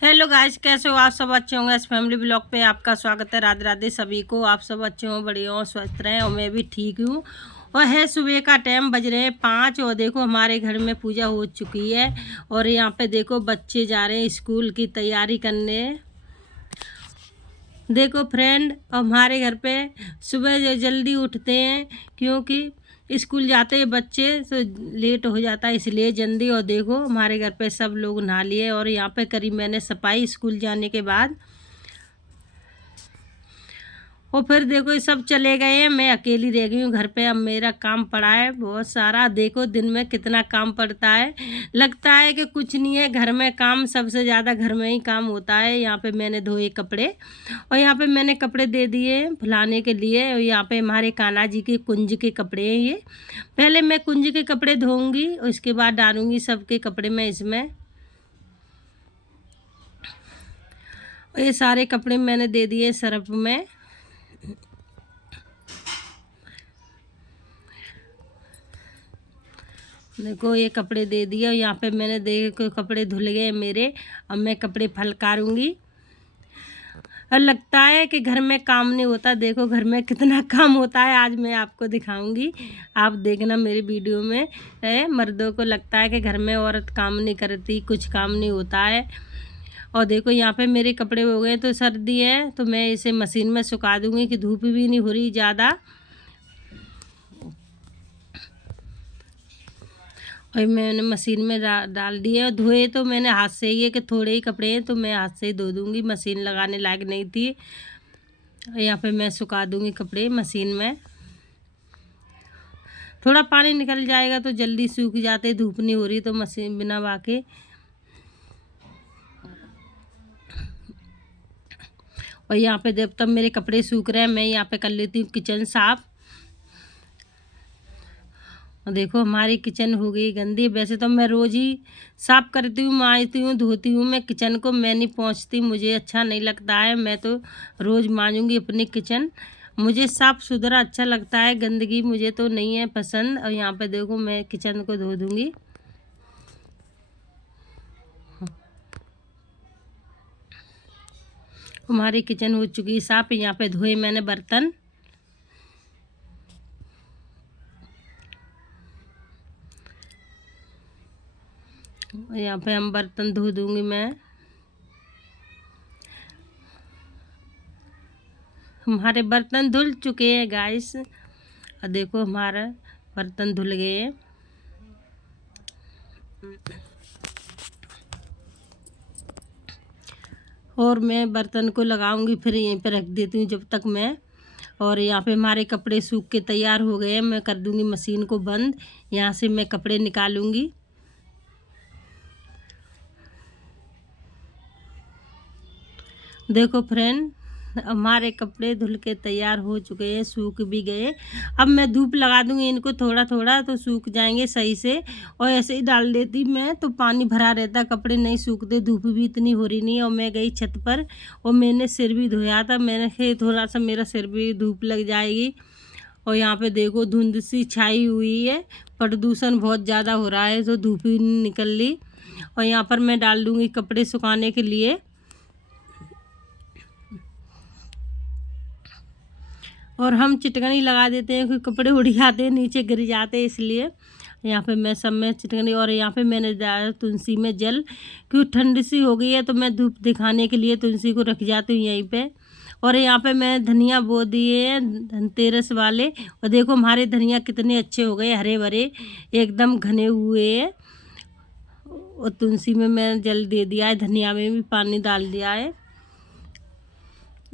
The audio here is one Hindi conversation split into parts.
हेलो गाइस, कैसे हो आप सब? अच्छे होंगे। इस फैमिली ब्लॉग पे आपका स्वागत है। राधे राधे सभी को। आप सब अच्छे हो, बढ़िया हो, स्वस्थ रहें और मैं भी ठीक हूँ। और है सुबह का टाइम, बज रहे हैं 5 और देखो हमारे घर में पूजा हो चुकी है। और यहाँ पे देखो बच्चे जा रहे हैं स्कूल की तैयारी करने। देखो फ्रेंड, हमारे घर पे सुबह जो जल्दी उठते हैं क्योंकि स्कूल जाते हैं बच्चे तो लेट हो जाता है, इसलिए जल्दी। और देखो हमारे घर पे सब लोग नहा लिए और यहाँ पे करी मैंने सफाई स्कूल जाने के बाद। और फिर देखो ये सब चले गए हैं, मैं अकेली रह गई हूँ घर पे। अब मेरा काम पड़ा है बहुत सारा। देखो दिन में कितना काम पड़ता है, लगता है कि कुछ नहीं है। घर में काम सबसे ज़्यादा घर में ही काम होता है। यहाँ पे मैंने धोए कपड़े और यहाँ पे मैंने कपड़े दे दिए फुलाने के लिए। और यहाँ पे हमारे कान्हा जी के कुंज के कपड़े हैं ये। पहले मैं कुंज के कपड़े धोऊंगी और इसके बाद डालूंगी सबके कपड़े में इसमें। और ये सारे कपड़े मैंने दे दिए सर्फ में। देखो ये कपड़े दे दिए और यहाँ पे मैंने देखो कपड़े धुल गए मेरे। अब मैं कपड़े फलकारूंगी। और लगता है कि घर में काम नहीं होता। देखो घर में कितना काम होता है, आज मैं आपको दिखाऊंगी। आप देखना मेरी वीडियो में। मर्दों को लगता है कि घर में औरत काम नहीं करती, कुछ काम नहीं होता है। और देखो यहाँ पे मेरे कपड़े हो गए, तो सर्दी है तो मैं इसे मशीन में सुखा दूंगी कि धूप भी नहीं हो रही ज़्यादा। और मैंने मशीन में डाल दिए। और धोए तो मैंने हाथ से ही है कि थोड़े ही कपड़े हैं तो मैं हाथ से ही धो दूँगी, मशीन लगाने लायक नहीं थी। यहाँ पे मैं सुखा दूँगी कपड़े मशीन में। थोड़ा पानी निकल जाएगा तो जल्दी सूख जाते, धूप नहीं हो रही तो मशीन बिना बाके। और यहाँ पे जब तक मेरे कपड़े सूख रहे हैं मैं यहाँ पे कर लेती हूँ किचन साफ़। और देखो हमारी किचन हो गई गंदी। वैसे तो मैं रोज़ ही साफ़ करती हूँ, मांजती हूँ, धोती हूँ। मैं किचन को मैं नहीं पहुँचती, मुझे अच्छा नहीं लगता है। मैं तो रोज़ मांजूंगी अपनी किचन। मुझे साफ़ सुथरा अच्छा लगता है, गंदगी मुझे तो नहीं है पसंद। और यहाँ पे देखो मैं किचन को धो दूँगी। हमारी किचन हो चुकी है साफ़। यहाँ पे धोए मैंने बर्तन। यहाँ पे हम बर्तन धो दूँगी मैं। हमारे बर्तन धुल चुके हैं गाइस। और देखो हमारा बर्तन धुल गए हैं। और मैं बर्तन को लगाऊंगी, फिर यहीं पे रख देती हूँ जब तक मैं। और यहाँ पे हमारे कपड़े सूख के तैयार हो गए हैं। मैं कर दूँगी मशीन को बंद। यहाँ से मैं कपड़े निकालूंगी। देखो फ्रेंड, हमारे कपड़े धुल के तैयार हो चुके हैं, सूख भी गए। अब मैं धूप लगा दूंगी इनको थोड़ा थोड़ा तो सूख जाएंगे सही से। और ऐसे ही डाल देती मैं तो पानी भरा रहता, कपड़े नहीं सूखते। धूप भी इतनी हो रही नहीं है। और मैं गई छत पर और मैंने सिर भी धोया था। मैंने कहा थोड़ा सा मेरा सिर भी धूप लग जाएगी। और यहाँ पे देखो धुंध सी छाई हुई है, प्रदूषण बहुत ज़्यादा हो रहा है तो धूप ही नहीं निकल ली। और यहाँ पर मैं डाल दूँगी कपड़े सुखाने के लिए। और हम चिटकनी लगा देते हैं क्योंकि कपड़े उड़ जाते हैं, नीचे गिर जाते हैं, इसलिए यहाँ पे मैं सब में चिटकनी। और यहाँ पे मैंने डाला तुलसी में जल, क्योंकि ठंडी सी हो गई है तो मैं धूप दिखाने के लिए तुलसी को रख जाती हूँ यहीं पे। और यहाँ पे मैं धनिया बो दिए हैं धनतेरस वाले। और देखो हमारे धनिया कितने अच्छे हो गए, हरे भरे एकदम घने हुए हैं। और तुलसी में मैं जल दे दिया है, धनिया में भी पानी डाल दिया है।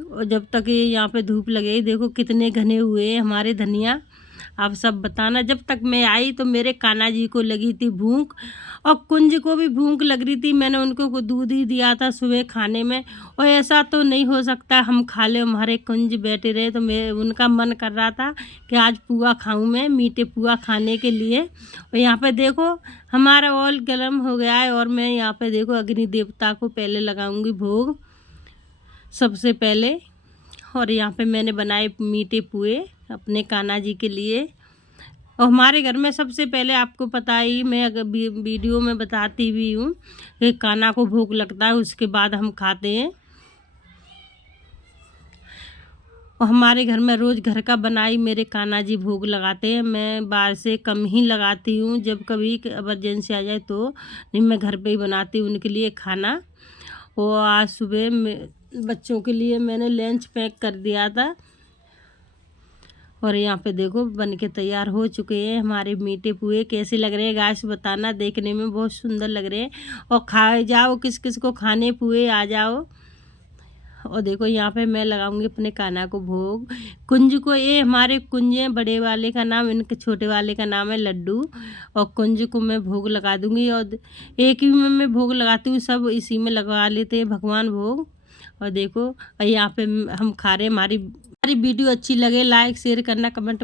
और जब तक ये यहाँ पे धूप लगेगी, देखो कितने घने हुए हैं हमारे धनिया। आप सब बताना। जब तक मैं आई तो मेरे कान्हा जी को लगी थी भूख और कुंज को भी भूख लग रही थी। मैंने उनको दूध ही दिया था सुबह खाने में। और ऐसा तो नहीं हो सकता हम खा ले, हमारे कुंज बैठे रहे। तो मैं उनका मन कर रहा था कि आज पुआ खाऊं, मैं मीठे पुआ खाने के लिए। और यहाँ पे देखो हमारा ऑयल गर्म हो गया है। और मैं यहाँ पे देखो अग्नि देवता को पहले लगाऊंगी भोग सबसे पहले। और यहाँ पे मैंने बनाए मीठे पुए अपने कान्हा जी के लिए। और हमारे घर में सबसे पहले आपको पता ही, मैं अगर वीडियो में बताती भी हूँ कि कान्हा को भोग लगता है, उसके बाद हम खाते हैं। और हमारे घर में रोज़ घर का बनाई मेरे कान्हा जी भोग लगाते हैं। मैं बाहर से कम ही लगाती हूँ, जब कभी इमरजेंसी आ जाए तो, नहीं मैं घर पे ही बनाती हूँ उनके लिए खाना। और आज सुबह में बच्चों के लिए मैंने लंच पैक कर दिया था। और यहाँ पे देखो बन के तैयार हो चुके हैं हमारे मीठे पुए। कैसे लग रहे हैं गाइस बताना, देखने में बहुत सुंदर लग रहे हैं। और खाए जाओ, किस किस को खाने पुए आ जाओ। और देखो यहाँ पे मैं लगाऊंगी अपने कान्हा को भोग। कुंज को, ये हमारे कुंज हैं, बड़े वाले का नाम, इनके छोटे वाले का नाम है लड्डू। और कुंज को मैं भोग लगा दूंगी, और एक ही में मैं भोग लगाती हूँ, सब इसी में लगवा लेते हैं भगवान भोग। और देखो, और यहाँ पे हम खा रहे हैं। हमारी वीडियो अच्छी लगे लाइक शेयर करना, कमेंट